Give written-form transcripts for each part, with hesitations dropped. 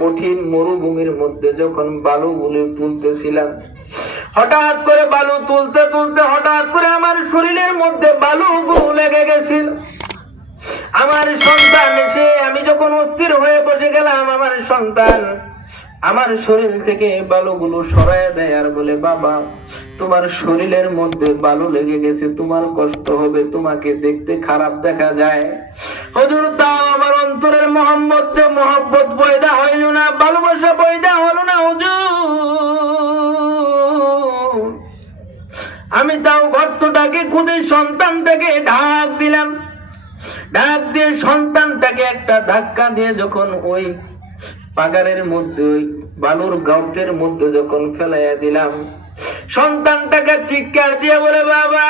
কঠিন মরুভূমির মধ্যে যখন বালুগুলো তুলতেছিলাম, হঠাৎ করে বালু তুলতে তুলতে হঠাৎ করে আমার শরীরের মধ্যে বালুগুলো লেগে গেছিল। আমার সন্তান এসে, আমি যখন অস্থির হয়ে বসে গেলাম, আমার সন্তান আমার শরীর থেকে বালুগুলো সরায় দেয় আর বলে, বাবা তোমার শরীরের মধ্যে বালু লেগে গেছে, তোমার কষ্ট হবে, তোমাকে দেখতে খারাপ দেখা যায়। হুজুর, তাও আমার অন্তরের মহব্বত পয়দা হইল না, ভালোবাসা পয়দা হলো না হুজুর। আমি তাও গর্তটাকে খুঁজে সন্তানটাকে ঢাক দিলাম, ডাক দিয়ে সন্তানটাকে একটা ধাক্কা দিয়ে যখন ওই পাগারের মধ্যে, ওই বালুর গর্তের মধ্যে যখন ফেলাইয়া দিলাম, সন্তানটাকে চিৎকার দিয়ে বলে, বাবা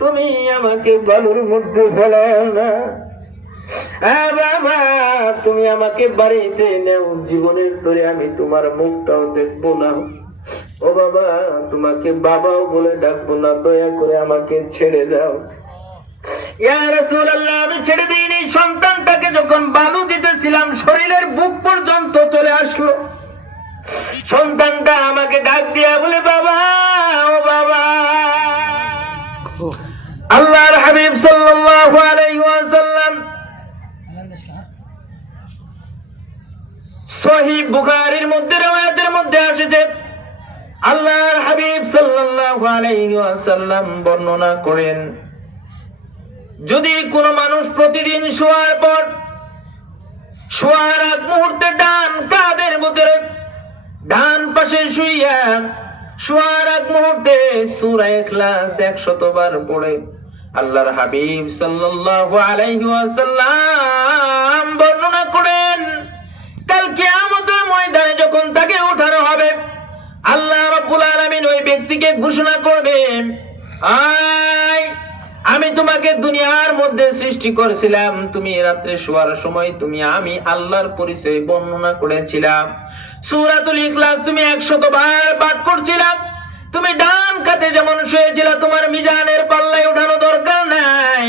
তুমি আমাকে বালুর মধ্যে ফেলাও না, হ্যাঁ বাবা তুমি আমাকে বাড়িতে নেও, জীবনের ধরে আমি তোমার মুখটাও দেখবো না, ও বাবা তোমাকে বাবাও বলে ডাকবো না, দয়া করে আমাকে ছেড়ে দাও। ইয়া রাসূলুল্লাহ, আমি ছেড়ে দিইনি। সন্তানটাকে যখন বালু দিতেছিলাম, শরীরের বুক পর্যন্ত চলে আসলো। সন্তানটা আমাকে ডাক দিয়া বলে, বাবা ও বাবা। আল্লাহর হাবিব সাল্লাল্লাহু আলাইহি ওয়াসাল্লাম সহিহ বুখারীর মধ্যে রওয়ায়াতের মধ্যে এসেছে, আল্লাহর হাবিব সাল্লাল্লাহু আলাইহি ওয়াসাল্লাম বর্ণনা করেন, যদি কোন মানুষ প্রতিদিন শোয়ার পর শোয়ার আগ মুহূর্তে ডান কাঁধের ভিতরে ডান পাশে শুইয়া শোয়ার আগ মুহূর্তে সূরা ইখলাস 100 বার পড়ে, আল্লাহর হাবিব সাল্লাল্লাহু আলাইহি ওয়াসাল্লাম বর্ণনা করেন, কাল কিয়ামতের ময়দানে যখন তাকে উঠানো হবে, আল্লাহ রাব্বুল আলামিন ওই ব্যক্তিকে ঘোষণা করবেন, আয় আমি তোমাকে দুনিয়ার মধ্যে সৃষ্টি করেছিলাম, তুমি রাত্রে শোয়ার সময় তুমি আমি আল্লাহর পরিচয় বর্ণনা করেছিলাম, সূরাতুল ইখলাস তুমি 100 বার পাঠ করছিলাম, তুমি ডান কাতে যেমন শুয়েছিলা, তোমার মিজানের পাল্লায় ওঠানো দরকার নাই,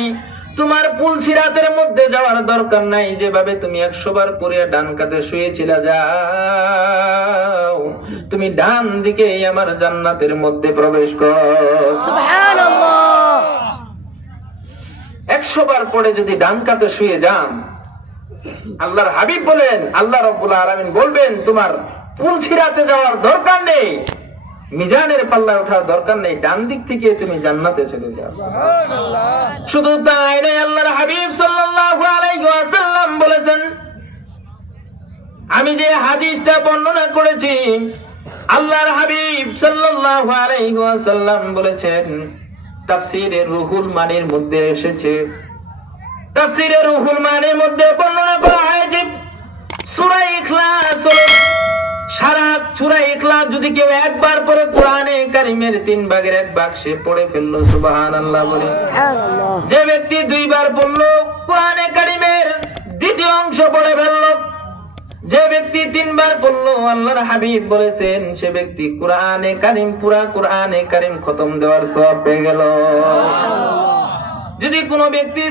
তোমার পুল সিরাতের মধ্যে যাওয়ার দরকার নাই, যেভাবে তুমি 100 বার পরে ডান কাতে শুয়েছিলা, যাও তুমি ডান দিকে আমার জান্নাতের মধ্যে প্রবেশ করো। সুবহানাল্লাহ। 100 বার পরে যদি ডান কাতে শুয়ে যান, আল্লাহর হাবিব বলেন, আল্লাহ রাব্বুল আলামিন বলবেন, তোমার পুল সিরাতে যাওয়ার দরকার নেই, মিজানের পাল্লায় ওঠার দরকার নেই, ডান দিক থেকে তুমি জান্নাতে চলে যাও। শুধু তাই নয়, আল্লাহর হাবিব সাল্লাল্লাহু আলাইহি ওয়াসাল্লাম বলেছেন, আমি যে হাদিসটা বর্ণনা করেছি, আল্লাহর হাবিব সাল্লাল্লাহু আলাইহি ওয়াসাল্লাম বলেছেন, তাফসীরে রুহুল মানির মধ্যে এসেছে, তাফসীরে রুহুল মানির মধ্যে বর্ণনা করা হয়েছে, সূরা ইখলাস হলো সারা সূরা ইখলাস যদি কেউ একবার পড়ে, কোরআনে কারীমের 3 ভাগের 1 ভাগ সে পড়ে ফেললো, সুবহানাল্লাহ বলে। যে ব্যক্তি 2 বার পড়লো, কোরআনে কারীমের দ্বিতীয় অংশ পড়ে ফেললো। যে ব্যক্তি 3 বার পড়লো, আল্লাহর হাবিব বলেছেন, সে ব্যক্তি কোরআনে কারীম, পুরা কোরআনে কারীম খতম দেওয়ার সওয়াব পেয়ে গেল। যদি কোনো ব্যক্তি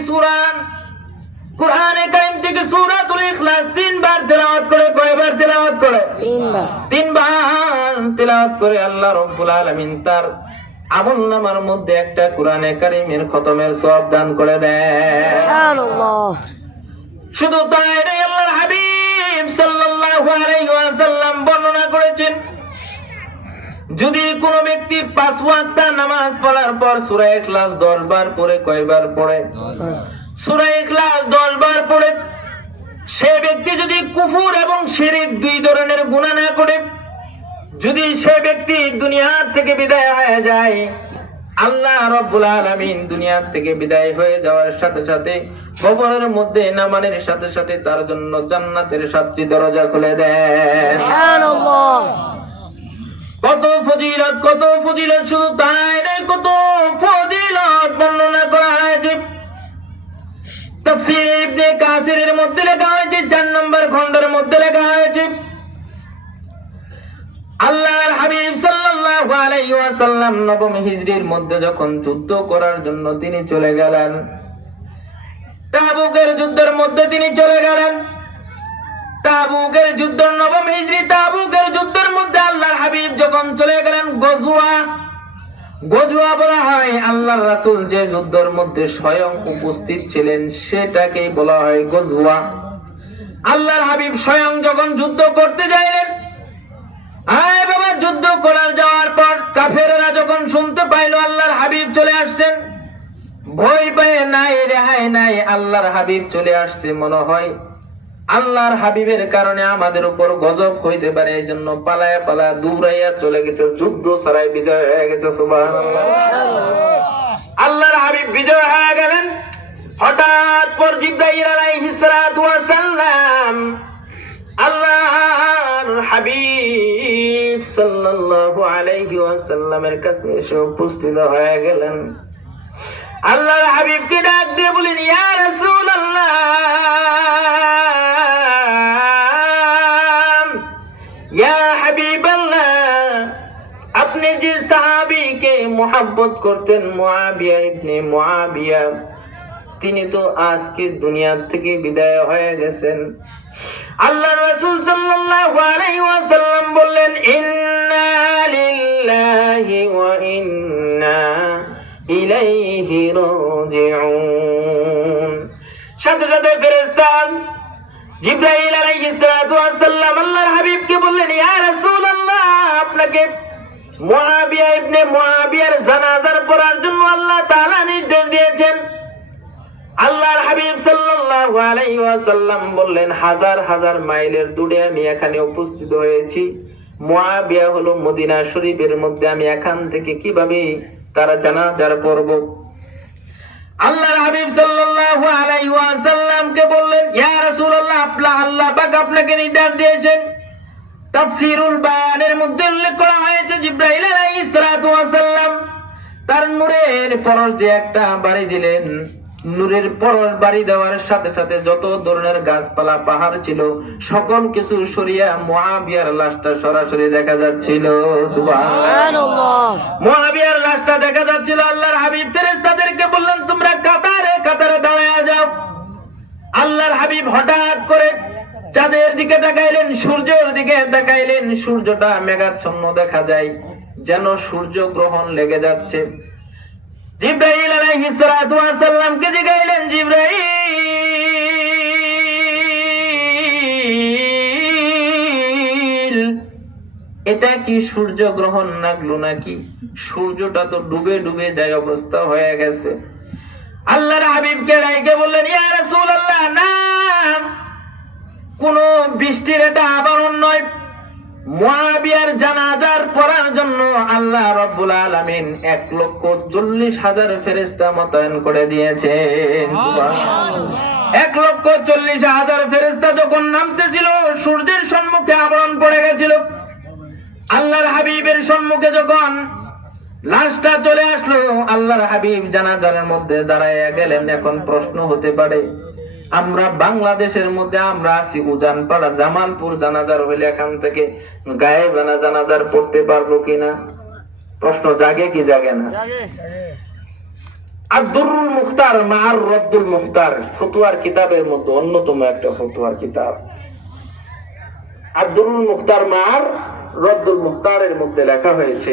কোরআনে কারীম থেকে সূরাতুল ইখলাস 3 বার তেলাওয়াত করে, কয়বার তেলাওয়াত করে? 3 বার তেলাওয়াত করে, আল্লাহ রাব্বুল আলামিন তার আমলনামার মধ্যে একটা কোরআনে কারীমের খতমের সওয়াব দান করে দেয়। সুবহানাল্লাহ। শুধু তাই নয়, আল্লাহর হাবিব সাল্লাল্লাহু আলাইহি ওয়াসাল্লাম বর্ণনা করেছেন, যদি কোন ব্যক্তি 5 ওয়াক্ত নামাজ পড়ার পর সূরা ইখলাস 10 বার পড়ে, কয়বার পড়ে? সূরা ইখলাস 10 বার পড়ে, সে ব্যক্তি যদি কুফর এবং শিরক 2 ধরনের গুনাহ না করে, যদি সে ব্যক্তি দুনিয়া থেকে বিদায় হয়ে যায়, আল্লাহ রাব্বুল আলামিন দুনিয়া থেকে বিদায় হয়ে যাওয়ার সাথে সাথে কবরের মধ্যে নামানোর সাথে সাথে তার জন্য জান্নাতের 7টি দরজা খুলে দেন। সুবহানাল্লাহ। কত ফজিলত, কত ফজিলত, শুধু তাই নয়, কত ফজিলত বর্ণনা করা হয়েছে। তাফসীর ইবনে কাসিরের মধ্যে লেখা হয়েছে, 4 নম্বর খণ্ডের মধ্যে লেখা হয়েছে, আল্লাহর হাবিব সাল্লাল্লাহু আলাইহি ওয়াসাল্লাম 9ম হিজরির মধ্যে যখন যুদ্ধ করার জন্য তিনি চলে গেলেন, তাবুকের যুদ্ধের মধ্যে তিনি চলে গেলেন। তাবুকের যুদ্ধ 9 হিজরি তাবুকের যুদ্ধের মধ্যে আল্লাহর হাবিব যখন চলে গেলেন, গজওয়া বলা হয়। আল্লাহর রাসূল যে যুদ্ধের মধ্যে স্বয়ং উপস্থিত ছিলেন সেটাকেই বলা হয় গজওয়া। আল্লাহর হাবিব স্বয়ং যখন যুদ্ধ করতে যাইলেন, আয় বাবা, যুদ্ধ করার যাওয়ার পর কাফেররা যখন শুনতে পাইল আল্লাহর হাবিব চলে আসছেন, ভয় পেয়ে নাই, রেহাই নাই, আল্লাহর হাবিব চলে আসছে, মনে হয় আল্লাহর হাবিবের কারণে আমাদের উপর গজব হইতে পারে, এই জন্য পালায়া পালায়া দৌড়াইয়া চলে গেছে, যুদ্ধ ছাড়াই বিজয় হয়ে গেছে। সুবহানাল্লাহ। আল্লাহর হাবিব বিজয় হয়ে গেলেন। হঠাৎ পর জিবরাইল আলাইহিস সালাতু ওয়াস সালাম আল্লাহর হাবিব সাল্লাল্লাহু আলাইহি ওয়াসাল্লামের কাছে এসে উপস্থিত হয়ে গেলেন। আল্লাহর হাবিবকে ডাক দিয়ে বলেন, ইয়া রাসূলুল্লাহ, ইয়া হাবিবাল্লাহ, আপনি যে সাহাবীকে মুহাব্বত করতেন, মুআবিয়া ইবনে মুআবিয়া, তিনি তো আজকে দুনিয়া থেকে বিদায় হয়ে গেছেন। আল্লাহর রাসূল সাল্লাল্লাহু আলাইহি ওয়াসাল্লাম বললেন, ইন্না লিল্লাহি ওয়া ইন্না ইলাইহি রাজিউন। সাথে সাথে ফেরেশতা জিবরাইল আলাইহিস সালাতু ওয়াস সালাম আল্লাহর হাবিবকে বললেন, ইয়া রাসূলুল্লাহ, আপনাকে মুআবিয়া ইবনে মুআবিয়ার জানাজার পড়ার জন্য আল্লাহ তাআলা নির্দেশ দিয়েছেন। আল্লাহর হাবিব সাল্লাল্লাহু আলাইহি ওয়াসাল্লাম বললেন, হাজার হাজার মাইলের দূরে আমি এখানে উপস্থিত হয়েছি। মুআবিয়া হলো মদিনা শরীফের মধ্যে, আমি এখান থেকে কিভাবে তারা জানাজার পড়ব? আল্লাহর হাবিব সাল্লাল্লাহু আলাইহি ওয়াসাল্লামকে বললেন, ইয়া রাসূলুল্লাহ, আল্লাহ পাক আপনাকে নির্দেশ দিয়েছেন। তাফসীরুল বায়ানের মধ্যে উল্লেখ করা হয়েছে, জিবরাইল আলাইহিস সালাতু ওয়াসাল্লাম তার নূরের পরশ দিয়ে একটা বাড়ি দিলেন। নূরের পরশ বাড়ি দেওয়ার সাথে সাথে যত ধরনের গাছপালা পাহাড় ছিল সকল কিছু সরিয়া মুআবিয়ার লাশটা সরাসরি দেখা যাচ্ছিল। সুবহানাল্লাহ। মুআবিয়ার লাশটা দেখা যাচ্ছিল। আল্লাহর হাবিব ফেরেশতাদেরকে বললেন, তোমরা কাতারে কাতারে দাঁড়ায়া যাও। আল্লাহর হাবিব হঠাৎ করে চাঁদের দিকে তাকাইলেন, সূর্যের দিকে তাকাইলেন। সূর্যটা মেঘাচ্ছন্ন দেখা যায়, যেন সূর্য গ্রহণ লেগে যাচ্ছে। জিবরাইল আলাইহিস সালাতু ওয়াস সালামকে জিগাইলেন, জিবরাইল, এটা কি সূর্য গ্রহণ লাগলো নাকি? সূর্যটা তো ডুবে ডুবে যায় অবস্থা হয়ে গেছে। আল্লাহর হাবিবকে ডাইকে বললেন, ইয়া রাসূলুল্লাহ, না, কোন বৃষ্টির এটা আবরণ নয়। মুআবিয়ার জানাজার পড়ার জন্য আল্লাহ রাব্বুল আলামিন 1,40,000 ফেরেশতা মোতায়েন করে দিয়েছেন। সুবহানাল্লাহ। 1,40,000 ফেরেশতা যখন নামতেছিল, সূর্যের সম্মুখে আবরণ পড়ে গেছিল। আল্লাহর হাবিবের সম্মুখে যখন লাশটা চলে আসলো, আল্লাহর হাবিব জানাজার মধ্যে দাঁড়াইয়া গেলেন। এখন প্রশ্ন হতে পারে, আমরা বাংলাদেশের মধ্যে আমরা আছি উজানপাড়া, জামালপুর জানাজার হইলে এখান থেকে গায়েবানা জানাজার পড়তে পারবো কিনা? প্রশ্ন জাগে কি জাগে না? আদ-দুররুল মুখতার মা'আর রদ্দুল মুখতার, ফতোয়ার কিতাবের মধ্যে অন্যতম একটা ফতোয়ার কিতাব। আদ-দুররুল মুখতার মা'আর রদ্দুল মুখতারের মধ্যে লেখা হয়েছে,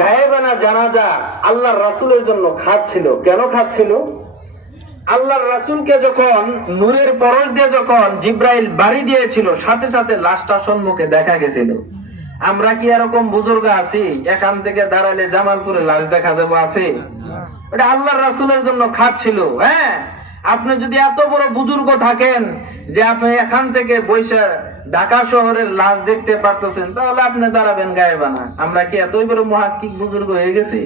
গায়েবানা জানাজা আল্লাহর রাসূলের জন্য খাস ছিল। কেন খাস ছিল? আল্লাহর রাসূলকে যখন নূরের পরশ দিয়ে যখন জিবরাইল বাড়ি দিয়েছিল, সাথে সাথে লাশটা সম্মুখে দেখা গেছিল। আমরা কি এরকম বুজুর্গ আছি এখান থেকে দাঁড়ালে জামালপুরে লাশ দেখা যাবো? আছে? এটা আল্লাহর রাসূলের জন্য খাস ছিল। হ্যাঁ, আপনি যদি এত বড় বুজুর্গ থাকেন যে আপনি এখান থেকে বৈশা ঢাকা শহরের লাশ দেখতে পারতেছেন, তাহলে আপনি দাঁড়াবেন গায়েবানা। আমরা কি এতই বড় মুহাক্কিক বুজুর্গ হয়ে গেছি?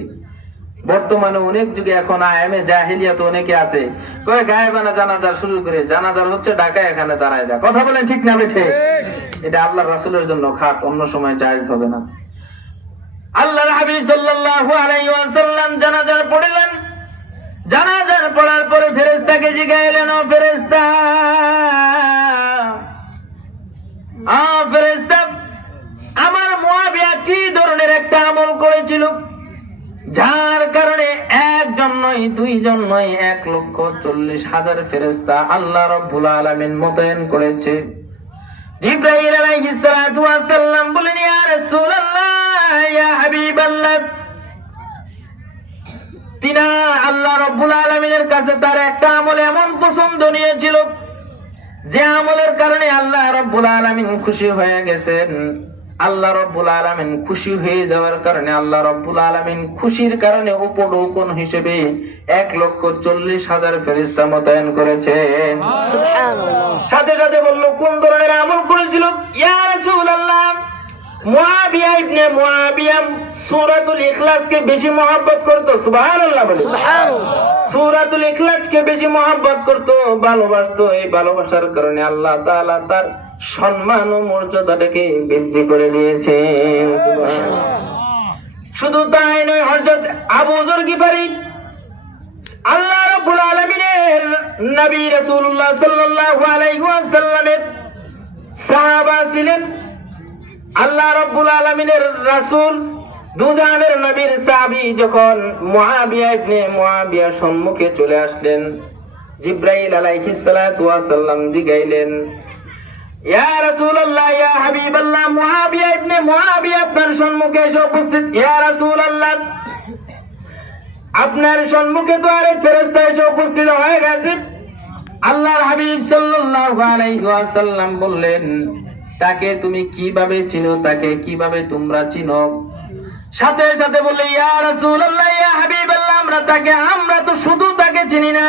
বর্তমানে অনেক যুগে এখন আয়ামে জাহিলিয়াত অনেকে আছে, কয় গায়েবানা জানাজা শুরু করে, জানাজার হচ্ছে ঢাকায়, এখানে দাঁড়ায় যা। কথা বলেন ঠিক না বেঠে? এটা আল্লাহর রাসূলের জন্য খাত, অন্য সময় জায়েজ হবে না। আল্লাহর হাবিব সাল্লাল্লাহু আলাইহি ওয়াসাল্লাম জানাজা পড়লেন। জানাজার পড়ার পরে ফেরেশতাকে জিগাইলেন, ও ফেরেশতা, ফেরেশতা, আমার মুআবিয়া কি ধরনের একটা আমল করেছিল যার কারণে একজন নয় নয়, 2 জন নয়, 1,40,000 ফেরেশতা আল্লাহ রাব্বুল আলামিন মোতায়েন করেছে। জিবরাইল আলাইহিস সালাতু ওয়াস সালাম বলেন, ইয়া রাসূলুল্লাহ, ইয়া হাবিবাল্লাহ, তিনা আল্লাহ রাব্বুল আলামিনের কাছে তার একটা আমল এমন পছন্দনীয় ছিল যে আমলের কারণে আল্লাহ রাব্বুল আলামিন খুশি হয়ে গেছেন। আল্লাহ রাব্বুল আলামিন খুশি হয়ে যাওয়ার কারণে আল্লাহ রাব্বুল আলামিন খুশির কারণে উপঢৌকন হিসেবে 1,40,000 ফেরেশতা মোতায়েন করেছেন। সুবহানাল্লাহ। সাথে সাথে বলল, কোন ধরনের আমল করেছিল? ইয়া রাসূলুল্লাহ, মুআবিয়া ইবনে মুআবিয়া সূরাতুল ইখলাসকে বেশি মহব্বত করত। সুবহানাল্লাহ বলে। সুবহানাল্লাহ। সূরাতুল ইখলাসকে বেশি মহব্বত করত, ভালোবাসতো। এই ভালোবাসার কারণে আল্লাহ তাআলা তার সম্মান ও মর্যাদাটাকে বৃদ্ধি করে দিয়েছেন। শুধু তাই নয়, হযরত আবু যর গিফারী আল্লাহ রাব্বুল আলামিনের নবী রাসূলুল্লাহ সাল্লাল্লাহু আলাইহি ওয়াসাল্লামের সাহাবা ছিলেন। আল্লাহ রাব্বুল আলামিনের রাসূল দুজানের নবীর সাহাবী যখন মুআবিয়া ইবনে মুআবিয়া সম্মুখে চলে আসলেন, জিবরাইল আলাইহিস সালাতু ওয়াস সালাম জিগাইলেন, ইয়া রাসূলুল্লাহ, ইয়া হাবিবাল্লাহ, মুআবিয়া ইবনে মুআবিয়া আপনার সম্মুখে এসে উপস্থিত। ইয়া রাসূলুল্লাহ, আপনার সম্মুখে তো আরেক ফেরেশতা এসে উপস্থিত হয়ে গেছে। আল্লাহর হাবিব সাল্লাল্লাহু আলাইহি ওয়াসাল্লাম বললেন, তাকে তুমি কিভাবে চিনো? তাকে কিভাবে তোমরা চিনো? সাথে সাথে বললে, ইয়া রাসূলুল্লাহ, ইয়া হাবিবাল্লাহ, আমরা তো শুধু তাকে চিনি না,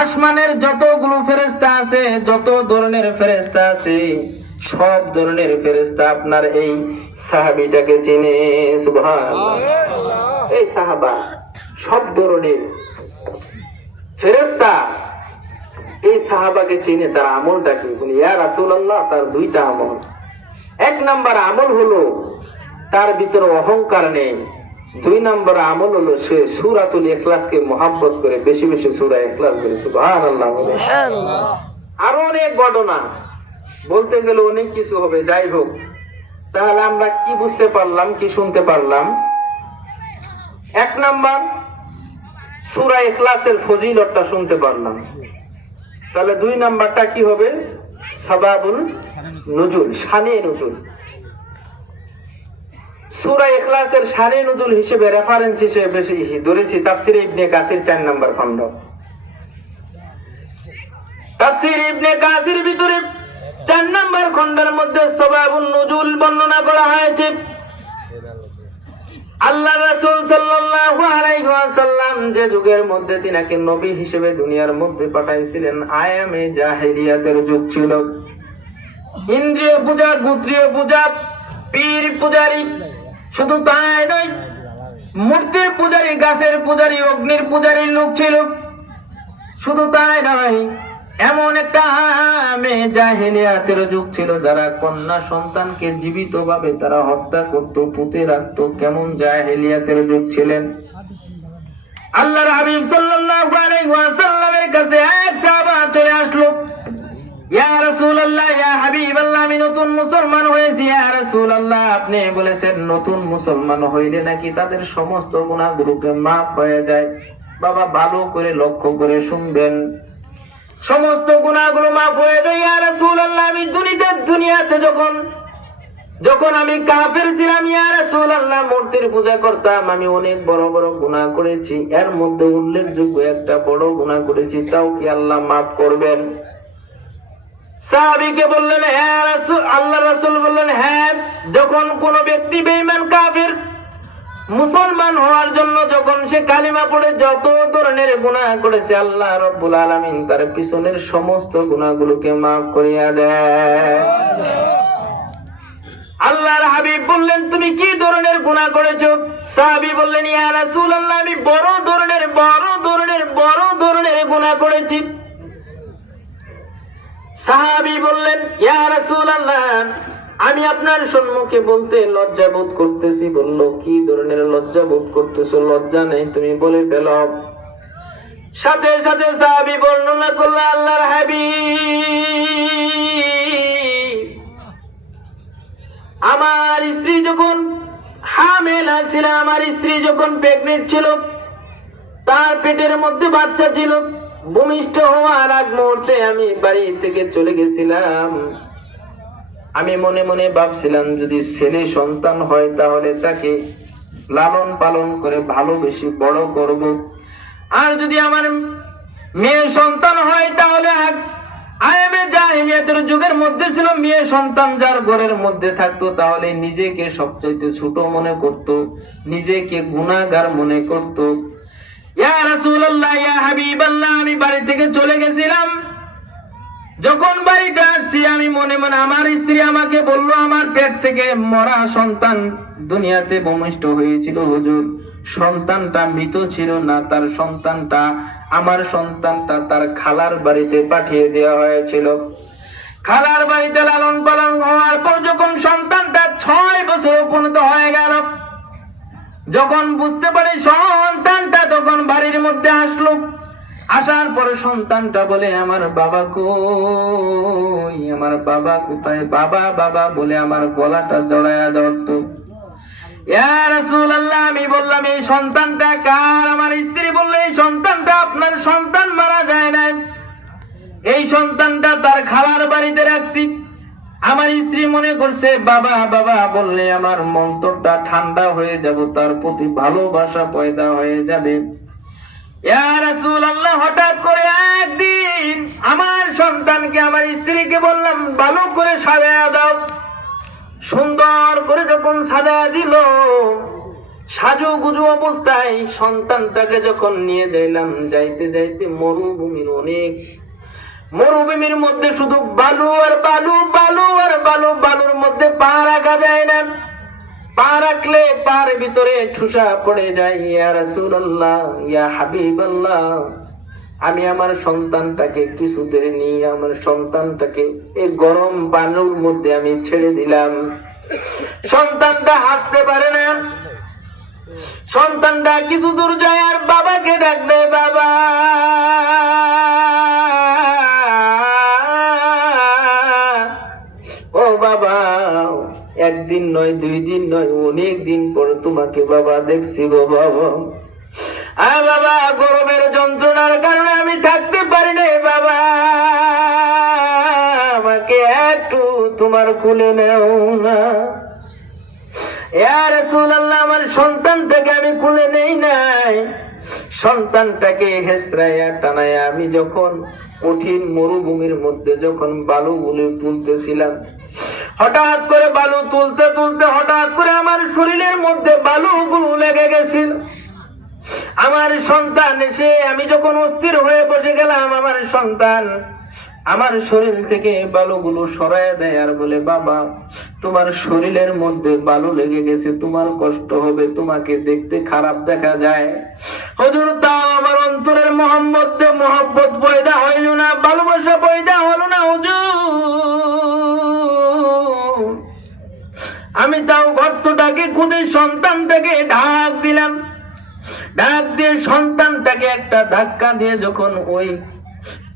আসমানের যতগুলো ফেরেশতা আছে, যত ধরনের ফেরেশতা আছে, সব ধরনের ফেরেশতা আপনার এই সাহাবীটাকে চিনে। সুবহানাল্লাহ। এই সাহাবা সব ধরনের ফেরেশতা এই সাহাবাকে চিনে। তার আমলটা কি? ইয়া রাসূলুল্লাহ, তার 2টা আমল। 1 নাম্বার আমল হলো তার ভিতরে অহংকার নেই। 2 নাম্বার আমল হলো সে সূরাতুল ইখলাসকে মহব্বত করে, বেশি বেশি সূরা ইখলাস করে। সুবহানাল্লাহ। সুবহানাল্লাহ। আরো অনেক ঘটনা বলতে গেলে অনেক কিছু হবে। যাই হোক, তাহলে আমরা কি বুঝতে পারলাম, কি শুনতে পারলাম? 1 নাম্বার সূরা ইখলাসের ফজিলতটা শুনতে পারলাম। তাহলে 2 নাম্বারটা কি হবে? সাবাবুল নুজুল, শানে নুজুল। সূরা ইখলাসের শানে নুজুল হিসেবে রেফারেন্স হিসেবে বেশি ধরেছি তাফসীরে ইবনে কাসির 4 নাম্বার খণ্ড। তাফসীর ইবনে কাসির ভিতরে 4 নাম্বার খণ্ডের মধ্যে সাবাবুন নুজুল বর্ণনা করা হয়েছে। আল্লাহ রাসূল সাল্লাল্লাহু আলাইহি ওয়াসাল্লাম যে যুগের মধ্যে তিনাকে নবী হিসেবে দুনিয়ার মধ্যে পাঠাইছিলেন, আয়ামে জাহেলিয়াতের যুগ ছিল। ইন্দ্রিয় পূজা, গোত্রীয় পূজা, পীর পূজারি, শুধু তাই নয়, মূর্তির পূজারি, গাছের পূজারি, অগ্নির পূজারি লোক ছিল। শুধু তাই নয়, এমন একটা জাহেলিয়াতের যুগ ছিল যারা কন্যা সন্তানকে জীবিত ভাবে তারা হত্যা করত, পুঁতে রাখতো। কেমন জাহেলিয়াতের যুগ ছিলেন। আল্লাহর হাবিব সাল্লাল্লাহু আলাইহি ওয়াসাল্লামের কাছে এক সাহাবা চলে আসলো, ইয়া রাসূলুল্লাহ, ইয়া হাবিবাল্লাহ, আমি নতুন মুসলমান হয়েছি। ইয়া রাসূলুল্লাহ, আপনি বলেছেন নতুন মুসলমান হইলে নাকি তাদের সমস্ত গুনাহগুলোকে মাফ হয়ে যায়। বাবা, ভালো করে লক্ষ্য করে শুনবেন, সমস্ত গুনাহগুলো মাফ হয়ে যায়। ইয়া রাসূলুল্লাহ, আমি দুনিয়াতে যখন আমি কাফের ছিলাম, ইয়া রাসূলুল্লাহ, মূর্তির পূজা করতাম, আমি অনেক বড় বড় গুনাহ করেছি। এর মধ্যে উল্লেখযোগ্য একটা বড় গুনাহ করেছি, তাও কি আল্লাহ মাফ করবেন? সাহাবীকে বললেন, হ্যাঁ রাসূল। আল্লাহ রাসূল বললেন, হ্যাঁ, যখন কোন ব্যক্তি বেঈমান কাফের মুসলমান হওয়ার জন্য যখন সে কালিমা পড়ে যত ধরনের গুনাহ করেছে, আল্লাহ রাব্বুল আলামিন তার পিছনের সমস্ত গুনাহগুলোকে maaf করিয়া দেয়। আল্লাহর হাবিব বললেন, তুমি কি ধরনের গুনাহ করেছো? সাহাবী বললেন, ইয়া রাসূলুল্লাহ, আমি বড় ধরনের গুনাহ করেছি। সাহাবী বললেন, ইয়া রাসূলুল্লাহ, আমি আপনার সম্মুখে বলতে লজ্জা বোধ করতেছি। বলল, কি ধরনের লজ্জা বোধ করতেছো? লজ্জা নেই, তুমি বলে ফেলো। সাথে সাথে সাহাবী বর্ণনা করল, আল্লাহর হাবিব, আমার স্ত্রী যখন হামেলা ছিল, আমার স্ত্রী যখন প্রেগনেন্ট ছিল, তার পেটের মধ্যে বাচ্চা ছিল। ভূমিষ্ঠ হওয়ার আগ মুহূর্তে আমি বাড়ি থেকে চলে গেছিলাম। আমি মনে মনে ভাবছিলাম যদি ছেলে সন্তান হয় তাহলে তাকে লালন পালন করে ভালোবেসে বড় করব, আর যদি আমার মেয়ে সন্তান হয় তাহলে আয়ামে জাহিলিয়াতের যুগের মধ্যে ছিল মেয়ে সন্তান যার ঘরের মধ্যে থাকতো তাহলে নিজেকে সবচেয়ে ছোট মনে করত, নিজেকে গুনাহগার মনে করত। ইয়া রাসূলুল্লাহ, ইয়া হাবিবাল্লাহ, আমি বাড়ি থেকে চলে গেছিলাম। যখন বাড়িতে আসছি আমি মনে মনে, আমার স্ত্রী আমাকে বলল আমার পেট থেকে মরা সন্তান দুনিয়াতে ভূমিষ্ঠ হয়েছিল হুজুর। সন্তানটা মৃত ছিল না, তার সন্তানটা, আমার সন্তানটা তার খালার বাড়িতে পাঠিয়ে দেওয়া হয়েছিল। খালার বাড়িতে লালন পালন হওয়ার পর যখন সন্তানটা 6 বছর উপনীত হয়ে গেল, যখন বুঝতে পারে সন্তানটা, তখন বাড়ির মধ্যে আসলো। আসার পরে সন্তানটা বলে আমার বাবা কই, আমার বাবা কোথায়, বাবা বাবা বলে আমার গলাটা জড়ায়া ধরত। ইয়া রাসূলুল্লাহ, আমি বললাম এই সন্তানটা কার? আমার স্ত্রী বলল এই সন্তানটা আপনার সন্তান, মারা যায় না, এই সন্তানটা তার খালার বাড়িতে রাখছি। আমার স্ত্রী মনে করছে বাবা বাবা বললে আমার মন্তরটা ঠান্ডা হয়ে যাব, তার প্রতি ভালোবাসা পয়দা হয়ে যাবে। ইয়া রাসূলুল্লাহ, হঠাৎ করে একদিন আমার সন্তানকে, আমার স্ত্রীকে বললাম ভালো করে সাজায়া দাও। সুন্দর করে যখন সাজায়া দিল, সাজু গুজু অবস্থায় সন্তানটাকে যখন নিয়ে যাইলাম, যাইতে যাইতে মরুভূমির মধ্যে শুধু বালু আর বালু, বালু আর বালু, বালুর মধ্যে পা রাখা যায় না, পা রাখলে পার ভিতরে ঠুসা পড়ে যায়। ইয়া রাসূলুল্লাহ, ইয়া হাবিবাল্লাহ, আমি আমার সন্তানটাকে কিছুদের নিয়ে আমার সন্তানটাকে এই গরম বালুর মধ্যে আমি ছেড়ে দিলাম। সন্তানটা হাঁটতে পারে না। সন্তানটা কিছু দূর যায় আর বাবাকে ডাক দেয়, বাবা ও বাবা, একদিন নয়, 2 দিন নয়, অনেক দিন পর তোমাকে বাবা দেখছি গো বাবা। আর বাবা গরমের যন্ত্রণার কারণে আমি থাকতে পারি না বাবা, আমাকে একটু তোমার কোলে নেও না। ইয়া রাসূলুল্লাহ, আমার সন্তানটাকে আমি কোলে নেই নাই। সন্তানটাকে হেসরাইয়া টানাইয়া আমি যখন কঠিন মরুভূমির মধ্যে যখন বালুগুলো তুলতেছিলাম, হঠাৎ করে বালু তুলতে তুলতে হঠাৎ করে আমার শরীরের মধ্যে বালুগুলো লেগে গেছিল। আমার সন্তান এসে, আমি যখন অস্থির হয়ে বসে গেলাম, আমার সন্তান আমার শরীর থেকে বালুগুলো সরায় দেয় আর বলে বাবা তোমার শরীরের মধ্যে বালু লেগে গেছে, তোমার কষ্ট হবে, তোমাকে দেখতে খারাপ দেখা যায়। হুজুর, তাও আমার অন্তরের মহব্বত পয়দা হইল না, ভালোবাসা পয়দা হলো না হুজুর। আমি তাও গর্তটাকে খুঁজে সন্তানটাকে ঢাক দিলাম। ডাক দিয়ে সন্তানটাকে একটা ধাক্কা দিয়ে যখন ওই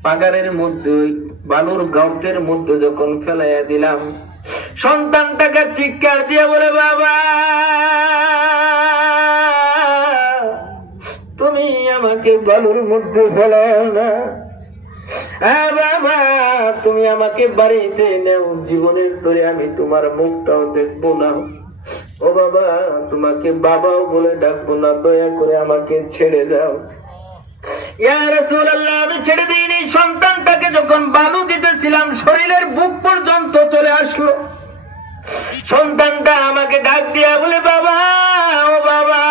পাগারের মধ্যে, ওই বালুর গর্তের মধ্যে যখন ফেলাইয়া দিলাম, সন্তানটাকে চিৎকার দিয়ে বলে বাবা তুমি আমাকে বালুর মধ্যে ফেলাও না, বাবা তুমি আমাকে বাড়িতে নেও, জীবনের ধরে আমি তোমার মুখটাও দেখবো না, ও বাবা তোমাকে বাবাও বলে ডাকবো না, দয়া করে আমাকে ছেড়ে দাও। ইয়া রাসূলুল্লাহ, আমি ছেড়ে দিইনি। সন্তানটাকে যখন বালু দিতেছিলাম শরীরের বুক পর্যন্ত চলে আসলো। সন্তানটা আমাকে ডাক দিয়া বলে বাবা ও বাবা,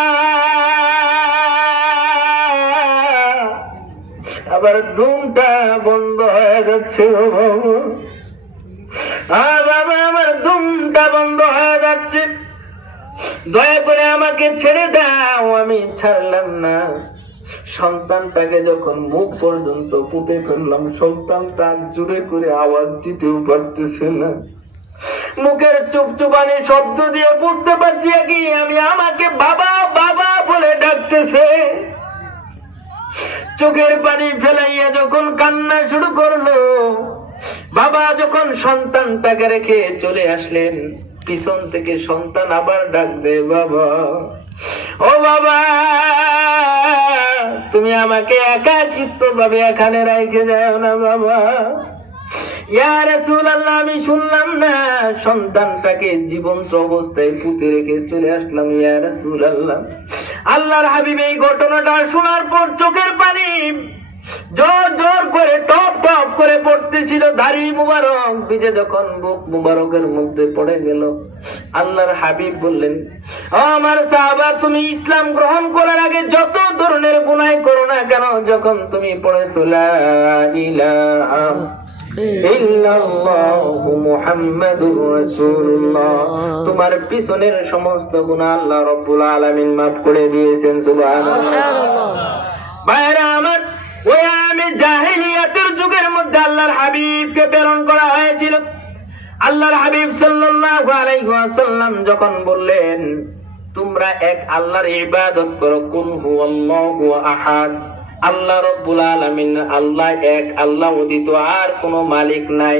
আবার ঘুমটা বন্ধ হয়ে যাচ্ছে ও বাবা, বাবা আমার ঘুমটা বন্ধ হয়ে যাচ্ছে, দয়া করে আমাকে ছেড়ে দাও। আমি ছাড়লাম না। সন্তানটাকে যখন মুখ পর্যন্ত পুঁতে ফেললাম, সন্তানটা জোরে করে আওয়াজ দিতেও পারতেছে না, মুখের চুপচুপানি শব্দ দিয়ে বুঝতে পারছি কি আমি আমাকে বাবা বাবা বলে ডাকতেছে। চোখের পানি ফেলাইয়া যখন কান্না শুরু করলো, বাবা যখন সন্তানটাকে রেখে চলে আসলেন, পিছন থেকে সন্তান আবার ডাক দে বাবা, ও বাবা, তুমি আমাকে একাকিত্ব ভাবে এখানে রেখে যাও না বাবা। ইয়া রাসূলুল্লাহ, আমি শুনলাম না সন্তানটাকে জীবন্ত অবস্থায় পুঁতে রেখে চলে আসলাম। ইয়া রাসূলুল্লাহ, আল্লাহর হাবিব এই ঘটনাটা শোনার পর চোখের পানি জোর জোর করে টপ টপ করে পড়তেছিল। দাড়ি মুবারক ভিজে যখন বুক মুবারকের মধ্যে পড়ে গেল, আল্লাহর হাবিব বললেন, ও আমার সাহাবা, তুমি ইসলাম গ্রহণ করার আগে যত ধরনের গুনাহ করো না কেন, যখন তুমি পড়েছো লা ইলাহা ইল্লাল্লাহু মুহাম্মাদুর রাসূলুল্লাহ, তোমার পিছনের সমস্ত গুনাহ আল্লাহ রাব্বুল আলামিন মাফ করে দিয়েছেন। সুবহানাল্লাহ। ভাইরা আমার, ওই আমি জাহেলিয়াতের যুগের মধ্যে আল্লাহর হাবিবকে প্রেরণ করা হয়েছিল। আল্লাহর হাবিব সাল্লাল্লাহু আলাইহি ওয়াসাল্লাম যখন বললেন, তোমরা এক আল্লাহর ইবাদত করো, কুল হুয়াল্লাহু আহাদ, আল্লাহ রাব্বুল আলামিন আল্লাহ এক, আল্লাহ ব্যতীত আর কোনো মালিক নাই।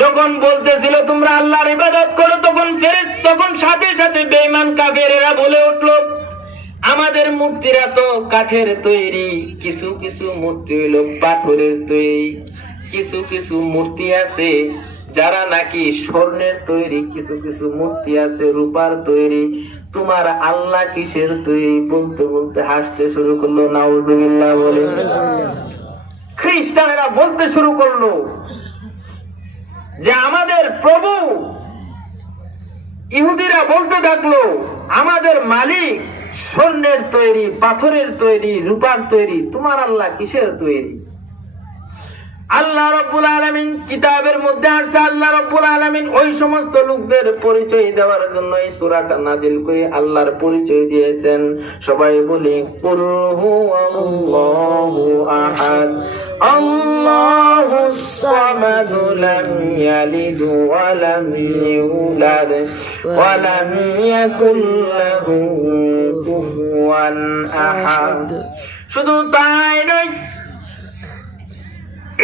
যখন বলতেছিল তোমরা আল্লাহর ইবাদত করো, তখন সাথে সাথে বেঈমান কাফেরেরা বলে উঠলো, আমাদের মূর্তিরা তো কাঠের তৈরি, কিছু কিছু মূর্তি হইল পাথরের তৈরি, কিছু কিছু মূর্তি আছে যারা নাকি স্বর্ণের তৈরি, কিছু কিছু মূর্তি আছে রূপার তৈরি, তোমার আল্লাহ কিসের তৈরি? বলতে বলতে হাসতে শুরু করলো। নাউজুবিল্লাহ বলে খ্রিস্টানেরা বলতে শুরু করলো যে আমাদের প্রভু, ইহুদিরা বলতে থাকলো আমাদের মালিক স্বর্ণের তৈরি, পাথরের তৈরি, রূপার তৈরি, তোমার আল্লাহ কিসের তৈরি? আল্লাহ রাব্বুল আলামিন কিতাবের মধ্যে আসছে, আল্লাহ রাব্বুল আলামিন ওই সমস্ত লোকদের পরিচয় দেওয়ার জন্য এই সূরাটা নাযিল করে আল্লাহর পরিচয় দিয়েছেন। সবাই বলি, কুল হুয়াল্লাহু আহাদ, আল্লাহুস সামাদ, লাম ইয়ালিদ ওয়া লাম ইউলাদ ওয়া লাম ইয়াকুল লাহু কুফুয়ান আহাদ। শুধু তাই নয়,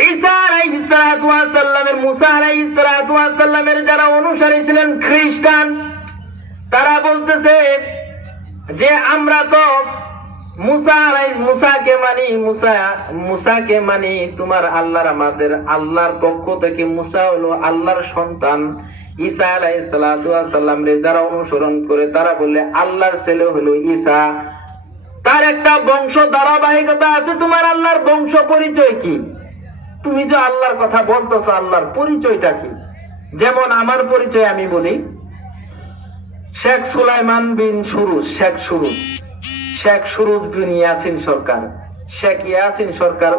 ঈসা আলাইহিস সালাতু ওয়াস সালামের, মুসা আলাইহিস সালাতু ওয়াস সালামের যারা অনুসারী ছিলেন খ্রিস্টান, তারা বলতেছে যে আমরা তো মুসাকে মানি, তোমার আল্লাহর, আমাদের আল্লাহর পক্ষ থেকে মুসা হলো আল্লাহর সন্তান। ঈসা আলাইহিস সালাতু ওয়াস সালামরে যারা অনুসরণ করে তারা বলে আল্লাহর ছেলে হলো ঈসা, তার একটা বংশ ধারাবাহিকতা আছে। তোমার আল্লাহর বংশ পরিচয় কি? তুমি যে আল্লাহর কথা বলতেছো, আল্লাহর পরিচয়টা কি? যেমন আমার পরিচয় আমি বলি, শেখ সুলাইমান বিন সুরুজ, শেখ সুরুজ বিন ইয়াসিন সরকার, শেখ ইয়াসিন সরকার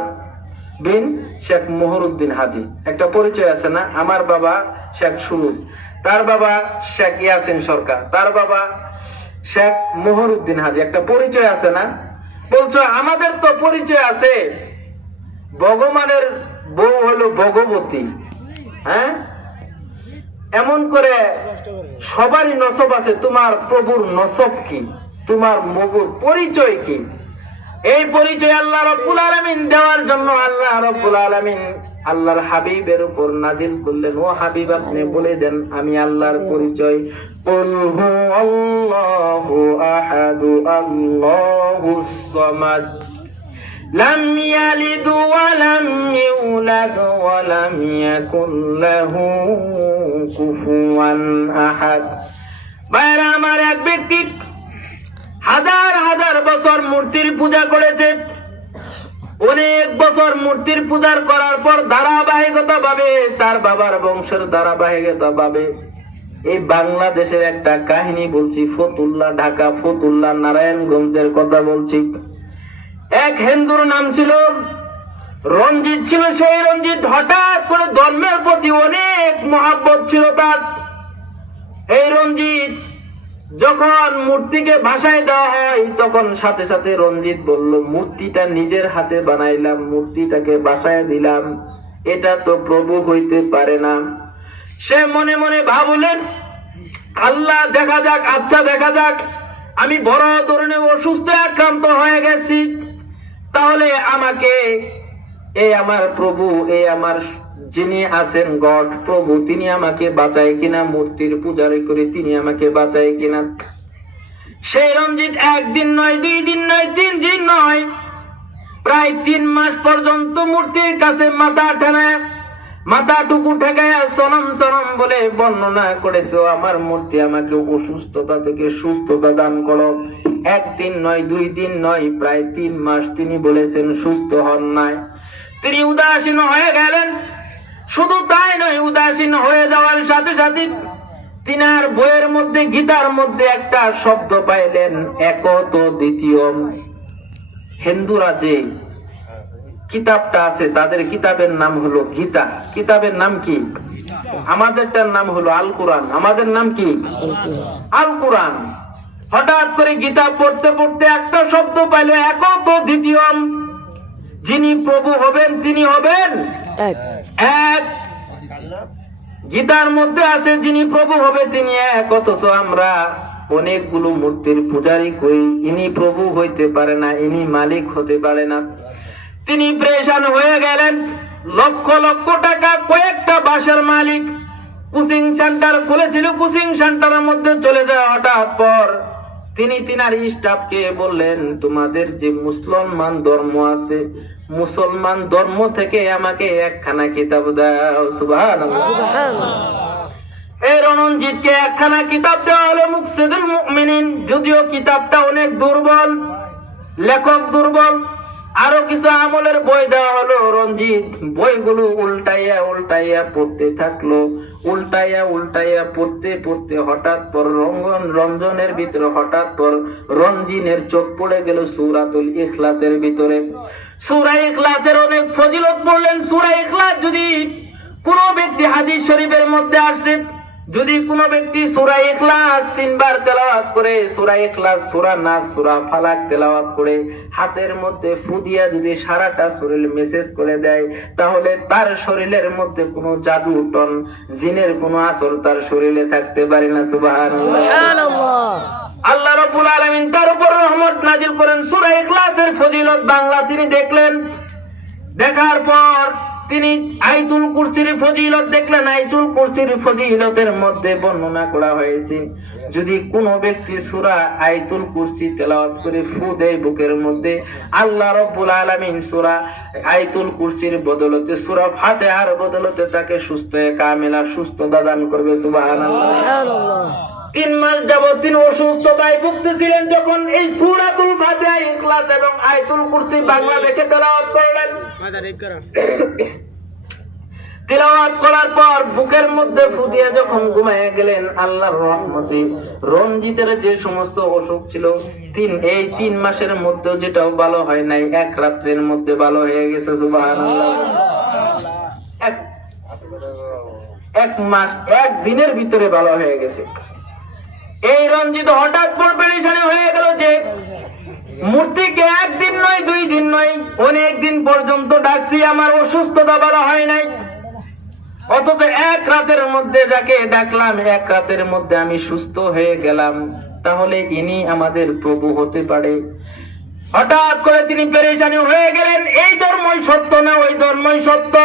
বিন শেখ মহরুদ্দিন হাজী, একটা পরিচয় আছে না? আমার বাবা শেখ সুরুজ, তার বাবা শেখ ইয়াসিন সরকার, তার বাবা শেখ মহরুদ্দিন হাজী, একটা পরিচয় আছে না? বলছো আমাদের তো পরিচয় আছে, ভগবানের বউ হলো ভগবতী, হ্যাঁ, এমন করে সবারই নসব আছে। তোমার প্রভুর নসব কি? তোমার প্রভুর পরিচয় কি? এই পরিচয় আল্লাহ রাব্বুল আলামিন দেওয়ার জন্য আল্লাহ রাব্বুল আলামিন আল্লাহর হাবিবের উপর নাজিল করলেন, ও হাবিব আপনি বলে দেন আমি আল্লাহর পরিচয়। কুল হুয়াল্লাহু আহাদ, আল্লাহুস সামাদ, লাম ইয়ালিদ ওয়া লাম ইউলাদ ওয়া লাম ইয়াকুল লাহু কুফুয়ান আহাদ। ভাইরা আমার, এক ব্যক্তি হাজার হাজার বছর মূর্তির পূজা করেছে, অনেক বছর মূর্তির পূজা করার পর ধারাবাহিকতা ভাবে তার বাবার বংশের ধারাবাহিকতা ভাবে এই বাংলাদেশের একটা কাহিনী বলছি, ফতুল্লা, ঢাকা ফতুল্লা নারায়ণগঞ্জের কথা বলছি। এক হিন্দুর নাম ছিল রঞ্জিত, ছিল সেই রঞ্জিত হঠাৎ করে ধর্মের প্রতি অনেক মহাব্বত ছিল তার। এই রঞ্জিত যখন মূর্তিকে ভাসায় দেওয়া হয় তখন সাথে সাথে রঞ্জিত বলল, মূর্তিটা নিজের হাতে বানাইলাম, মূর্তিটাকে ভাসায় দিলাম, এটা তো প্রভু হইতে পারে না। সে মনে মনে ভাবলেন, আল্লাহ দেখা যাক, আচ্ছা দেখা যাক, আমি বড় ধরনের অসুস্থ আক্রান্ত হয়ে গেছি, তাহলে আমাকে এই আমার প্রভু, এই আমার যিনি আছেন গড প্রভু, তিনি আমাকে বাঁচায় কিনা, মূর্তির পূজারি করে তিনি আমাকে বাঁচায় কিনা। সেই রঞ্জিত একদিন নয়, 2 দিন নয়, 3 দিন নয়, প্রায় 3 মাস পর্যন্ত মূর্তির কাছে মাথাটুকু ঠেকায়া সনম সনম বলে বর্ণনা করেছে, আমার মূর্তি আমাকে অসুস্থতা থেকে সুস্থতা দান করো। 1 দিন নয়, 2 দিন নয়, প্রায় 3 মাস তিনি বলেছেন, সুস্থ হন নাই। তিনি উদাসীন হয়ে গেলেন। শুধু তাই নয়, উদাসীন হয়ে যাওয়ার সাথে সাথে তিনার বইয়ের মধ্যে, গীতার মধ্যে একটা শব্দ পাইলেন, একত দ্বিতীয়। হিন্দুরা যে কিতাবটা আছে, তাদের কিতাবের নাম হলো গীতা। কিতাবের নাম কি? আমাদেরটার নাম হলো আল কোরআন। আমাদের নাম কি? আল কোরআন। হঠাৎ করে গীতা পড়তে পড়তে একটা শব্দ পাইল, একত দ্বিতীয়। যিনি প্রভু হবেন তিনি হবেন এক। গীতার মধ্যে আছে যিনি প্রভু হবে তিনি এক, অথচ আমরা অনেকগুলো মূর্তির পূজারি করি। ইনি প্রভু হইতে পারে না, ইনি মালিক হতে পারে না। তিনি প্রেশান হয়ে গেলেন। লক্ষ লক্ষ টাকা কয়েকটা বাসার মালিক কোচিং সেন্টার খুলেছিল, কোচিং সেন্টারের মধ্যে চলে যায়। হঠাৎ পর তিনি তিনার স্টাফকে বললেন, তোমাদের যে মুসলমান ধর্ম আছে, মুসলমান ধর্ম থেকে আমাকে একখানা কিতাব দাও। সুবহানাল্লাহ। এই রণজিৎকে একখানা কিতাব দেওয়া হলো, মুকসিদুল মুমিনিন। যদিও কিতাবটা অনেক দুর্বল, লেখক দুর্বল, আরো কিছু আমলের বই দেওয়া হলো। রঞ্জিত বইগুলো উল্টাইয়া উল্টাইয়া পড়তে থাকলো। উল্টাইয়া উল্টাইয়া পড়তে পড়তে হঠাৎ পর রঞ্জনের ভিতরে, হঠাৎ পর রঞ্জিনের চোখ পড়ে গেল সূরাতুল ইখলাসের ভিতরে। সূরা ইখলাসের অনেক ফজিলত বললেন। সূরা ইখলাস যদি কোন ব্যক্তি, হাদিস শরীফের মধ্যে আসছে, যদি কোন ব্যক্তি সূরা ইখলাস 3 বার তেলাওয়াত করে, সূরা ইখলাস, সূরা নাস, সূরা ফালাক তেলাওয়াত করে, হাতের মধ্যে ফু দিয়া যদি সারাটা শরীর মেসেজ করে দেয়, তাহলে তার শরীরের মধ্যে কোনো জাদু টন, জিনের কোনো আসর তার শরীরে থাকতে পারে না। সুবহানাল্লাহ। আল্লাহ রাব্বুল আলামিন তার উপর রহমত নাজিল করেন। সূরা ইখলাসের ফজিলত বাংলা তিনি দেখলেন। দেখার পর তিনি আয়াতুল কুরসির ফজিলত দেখলেন। আয়াতুল কুরসির ফজিলতের মধ্যে বর্ণনা করা হয়েছে, যদি কোন ব্যক্তি সূরা আয়াতুল কুরসি তেলাওয়াত করে ফু দেয় বুকের মধ্যে, আল্লাহ রাব্বুল আলামিন সূরা আয়াতুল কুরসির বদলতে, সূরা ফাতিহার বদলতে তাকে সুস্থ কামিলা সুস্থতা দান করবে। সুবহানাল্লাহ। 3 মাস যাবত তিনি অসুস্থতায় ভুগতেছিলেন। যখন এই সূরাতুল ফাতিহা, ইখলাস এবং আয়াতুল কুরসি বাংলা দেখে তেলাওয়াত করলেন, তেলাওয়াত করার পর বুকের মধ্যে ফু দিয়ে যখন ঘুমিয়ে গেলেন, আল্লাহর রহমতে রঞ্জিতের যে সমস্ত অসুখ ছিল, এই 3 মাসের মধ্যে যেটাও ভালো হয় নাই, 1 রাত্রের মধ্যে ভালো হয়ে গেছে। সুবহানাল্লাহ। 1 মাস 1 দিনের ভিতরে ভালো হয়ে গেছে। এই রঞ্জিত হঠাৎ পর পেরেশানি হয়ে গেল যে মূর্তিকে 1 দিন নয়, 2 দিন নয়, অনেক দিন পর্যন্ত ডাকছি, আমার অসুস্থতা ভালো হয় নাই, অথচ 1 রাতের মধ্যে যাকে ডাকলাম, 1 রাতের মধ্যে আমি সুস্থ হয়ে গেলাম, তাহলে ইনি আমাদের প্রভু হতে পারে। হঠাৎ করে তিনি পেরেশানি হয়ে গেলেন, এই ধর্মই সত্য না ওই ধর্মই সত্য।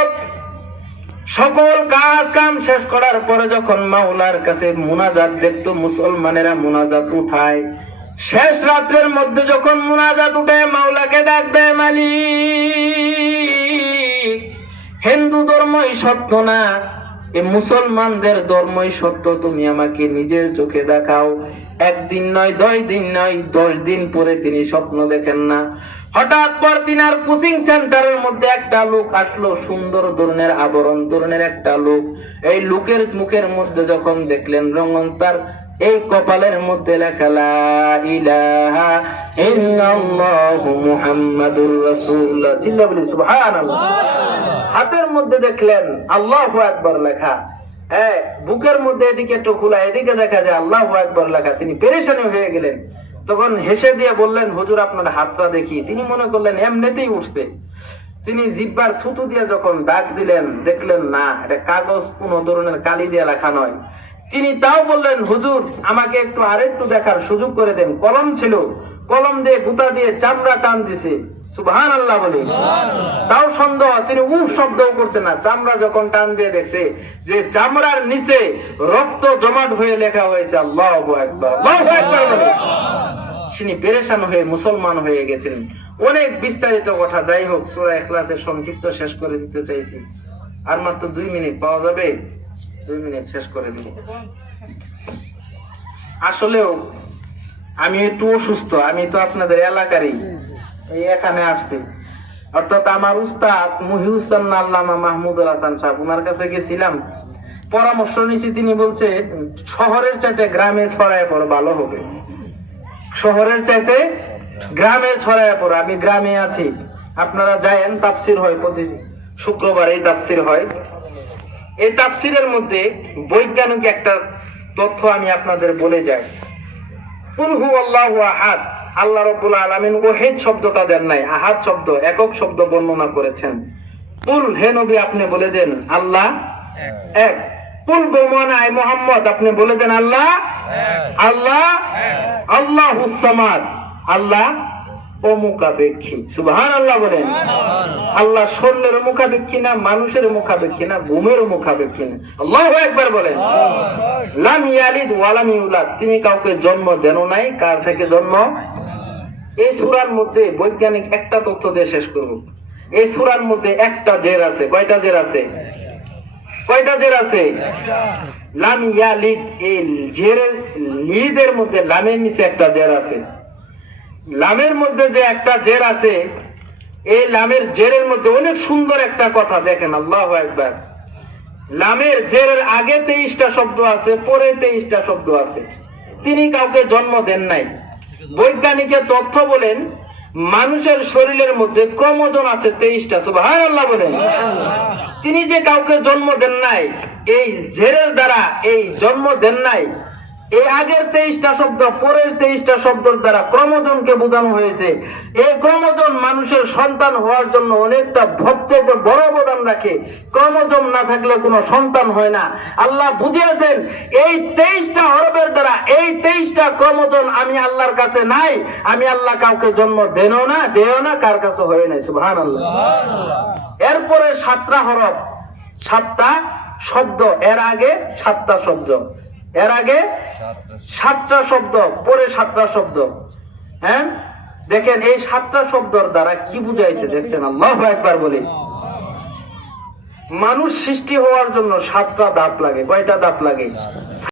সকল কাজ কাম শেষ করার পরে যখন মাওলার কাছে মুনাজাত দেখতো, মুসলমানেরা মুনাজাত উঠায়, শেষ রাত্রের মধ্যে যখন মুনাজাত উঠে মাওলাকে ডাক দেয়, মালিক, হিন্দু ধর্মই সত্য না, এই মুসলমানদের ধর্মই সত্য, তুমি আমাকে নিজের চোখে দেখাও। 1 দিন নয়, 2 দিন নয়, 10 দিন পরে তিনি স্বপ্ন দেখেন না। হঠাৎ পর তিনার কোচিং সেন্টারের মধ্যে একটা লোক আসলো, সুন্দর ধরনের আবরণ ধরনের একটা লোক। এই লোকের মুখের মধ্যে যখন দেখলেন রঙন, তার এই কপালের মধ্যে লেখা লা ইলাহা ইল্লাল্লাহু মুহাম্মাদুর রাসূলুল্লাহ। চিল্লা বলি সুবহানাল্লাহ। হাতের মধ্যে দেখলেন আল্লাহু আকবার লেখা। বুকের মধ্যে এদিকে একটু খোলা, এদিকে দেখা যায় আল্লাহু আকবার লেখা। তিনি পেরেশানি হয়ে গেলেন। তখন হেসে দিয়ে বললেন, হুজুর আপনার হাতটা দেখি। তিনি মনে করলেন এমনিতেই উঠবে। তিনি জিহ্বার থুতু দিয়ে যখন দাগ দিলেন, দেখলেন না, এটা কাগজ কোন ধরনের কালি দিয়ে লেখা নয়। তিনি তাও বললেন, হুজুর আমাকে একটু আরেকটু দেখার সুযোগ করে দেন। কলম ছিল, কলম দিয়ে গুতা দিয়ে চামড়া টান দিছে, সুবহানাল্লাহ বলে। তাও সন্দেহ, তিনি শব্দও করছে না। চামড়া যখন টান দিয়ে দেখছে যে চামড়ার নিচে রক্ত জমাট হয়ে লেখা হয়েছে আল্লাহু আকবার, আল্লাহু আকবার বলে, তিনি পেরেশান হয়ে মুসলমান হয়ে গেছেন। অনেক বিস্তারিত কথা, যাই হোক সূরা ইখলাসের সংক্ষিপ্ত শেষ করে দিতে চাইছি। আর মাত্র 2 মিনিট পাওয়া যাবে, 2 মিনিট শেষ করে দিই। আসলেও আমি একটু অসুস্থ, আমি তো আপনাদের এলাকারই, এই এখানে আসছি। অর্থাৎ আমার উস্তাদ মুহিউসান আল্লামা মাহমুদুল হাসান সাহেব, ওনার কাছে গেছিলাম, পরামর্শ নিয়েছি। তিনি বলছে শহরের চাইতে গ্রামে ছড়ায় পড়ো ভালো হবে, শহরের চাইতে গ্রামে ছড়ায় পড়ো। আমি গ্রামে আছি, আপনারা যায়েন, তাফসির হয় প্রতি শুক্রবারে, তাফসির হয়। এই তাফসিরের মধ্যে বৈজ্ঞানিক একটা তথ্য আমি আপনাদের বলে যাই। কুল হুয়াল্লাহু আহাদ, আল্লাহ রাব্বুল আলামিন ওয়াহিদ শব্দটা দেন নাই, আহাদ শব্দ, একক শব্দ বর্ণনা করেছেন। কুল, হে নবী আপনি বলে দেন আল্লাহ এক। কুল বমানা আই মুহাম্মদ, আপনি বলে দেন আল্লাহ আল্লাহ আল্লাহুস সামাদ, আল্লাহ অমুখাপেক্ষী। সুবহানাল্লাহ বলেন। আল্লাহ শরীরের মুখাপেক্ষী না, মানুষের মুখাপেক্ষী না, ভূমির মুখাপেক্ষী না। আল্লাহু আকবার বলেন। লাম ইয়ালিদ ওয়া লাম ইউলাদ, তিনি কাউকে জন্ম দেন নাই, কার থেকে জন্ম। এই সূরার মধ্যে বৈজ্ঞানিক একটা তথ্য দিয়ে শেষ করব। এই সূরার মধ্যে একটা জের আছে। কয়টা জের আছে? কয়টা জের আছে? লাম ইয়ালিদ, এই জেরের লিদের মধ্যে লামের নিচে একটা জের আছে। লামের মধ্যে যে একটা জের আছে, এই লামের জেরের মধ্যে অনেক সুন্দর একটা কথা দেখেন, আল্লাহু আকবার। লামের জেরের আগে 23টা শব্দ আছে, পরে 23টা শব্দ আছে। তিনি কাউকে জন্ম দেন নাই। বৈজ্ঞানিকের তথ্য বলেন মানুষের শরীরের মধ্যে ক্রোমোজোম আছে 23টা। সুবহানাল্লাহ বলেন। তিনি যে কাউকে জন্ম দেন নাই, এই জেরের দ্বারা এই জন্ম দেন নাই, এই আগের 23টা শব্দ পরের 23টা শব্দের দ্বারা ক্রোমোজোমকে বোঝানো হয়েছে। এই ক্রোমোজোম মানুষের সন্তান হওয়ার জন্য অনেকটা সবচেয়ে বড় অবদান রাখে। ক্রোমোজোম না থাকলে কোনো সন্তান হয় না। আল্লাহ বুঝিয়েছেন এই 23টা হরফের দ্বারা, এই 23টা ক্রোমোজোম আমি আল্লাহর কাছে নাই। আমি আল্লাহ কাউকে জন্ম দেনও না, দেও না, কার কাছে হয়ে নাই। সুবহানাল্লাহ। এরপরে 7টা হরফ, 7টা শব্দ, এর আগে 7টা শব্দ, এর আগে 7টা শব্দ, পরে 7টা শব্দ। হ্যাঁ দেখেন এই 7টা শব্দের দ্বারা কি বুঝাইছে দেখছেন? আল্লাহু আকবার বলি। মানুষ সৃষ্টি হওয়ার জন্য 7টা দাঁত লাগে। কয়টা দাঁত লাগে?